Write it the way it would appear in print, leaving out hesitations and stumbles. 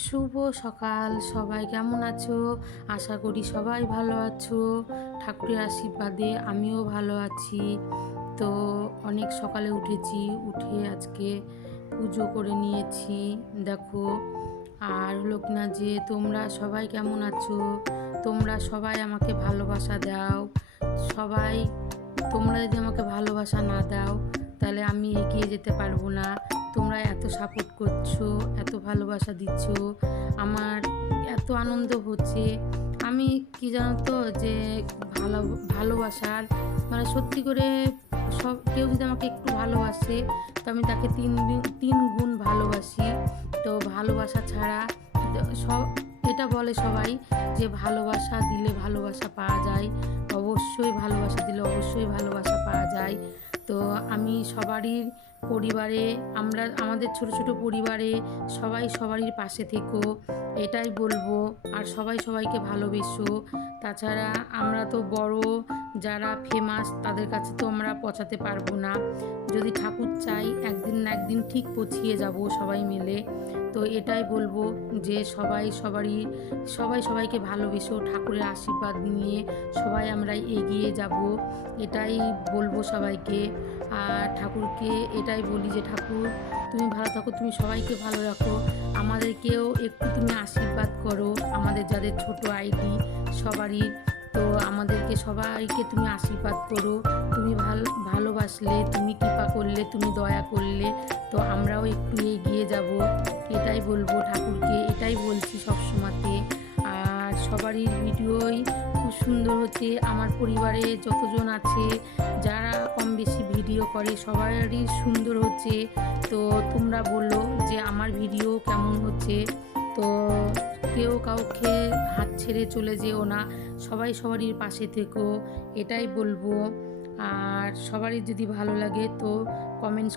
শুভ সকাল, সবাই কেমন আছো? আশা করি সবাই ভালো আছো। ঠাকুরের আশীর্বাদে আমিও ভালো আছি। তো অনেক সকালে উঠেছি, উঠে আজকে পুজো করে নিয়েছি। দেখো, আর হলো কিনা যে তোমরা সবাই কেমন আছো? তোমরা সবাই আমাকে ভালোবাসা দাও। সবাই, তোমরা যদি আমাকে ভালোবাসা না দাও তাহলে আমি এগিয়ে যেতে পারবো না। তোমরা এত সাপোর্ট করছো, এত ভালোবাসা দিচ্ছ, আমার এত আনন্দ হচ্ছে। আমি কি জানো তো, যে ভালোবাসার মানে সত্যি করে কেউ যদি আমাকে একটু ভালোবাসে তো আমি তাকে তিন গুণ ভালোবাসি। তো ভালোবাসা ছাড়া সব, এটা বলে সবাই যে ভালোবাসা দিলে ভালোবাসা পাওয়া যায়। অবশ্যই ভালোবাসা দিলে অবশ্যই ভালোবাসা পাওয়া যায়। তো আমি সবারই পরিবারে, আমাদের ছোট ছোট পরিবারে সবাই সবারই পাশে থেকো, এটাই বলবো। আর সবাই সবাইকে ভালোবেসো। তাছাড়া আমরা তো বড়, যারা ফেমাস তাদের কাছে তো আমরা পৌঁছাতে পারবো না। যদি ঠাকুর চাই একদিন না একদিন ঠিক পৌঁছিয়ে যাব সবাই মিলে। তো এটাই বলবো যে সবাই সবাইকে ভালোবেসো, ঠাকুরের আশীর্বাদ নিয়ে সবাই আমরা এগিয়ে যাব, এটাই বলবো সবাইকে। আর ঠাকুরকে এটাই বলি যে ঠাকুর, তুমি ভালো থাকো, তুমি সবাইকে ভালো রাখো, আমাদেরকেও একটু তুমি আশীর্বাদ করো, আমাদের যাদের ছোট আইডি সবারই। তো আমাদেরকে সবাইকে তুমি আশীর্বাদ করো। তুমি ভালোবাসলে, তুমি কৃপা করলে, তুমি দয়া করলে তো আমরাও একটু এগিয়ে যাব, এটাই বলবো ঠাকুরকে, এটাই বলছি সবসময়তে। আর সবারই ভিডিওই খুব সুন্দর হচ্ছে। আমার পরিবারে যতজন আছে যারা কম বেশি ভিডিও করে সবারই সুন্দর হচ্ছে। তো তোমরা বলো যে আমার ভিডিও কেমন হচ্ছে। তো কেউ কাউকে হাত ছেড়ে চলে যেও না, সবাই সবারই পাশে থেকো, এটাই বলবো। আর সবারই যদি ভালো লাগে তো কমেন্টস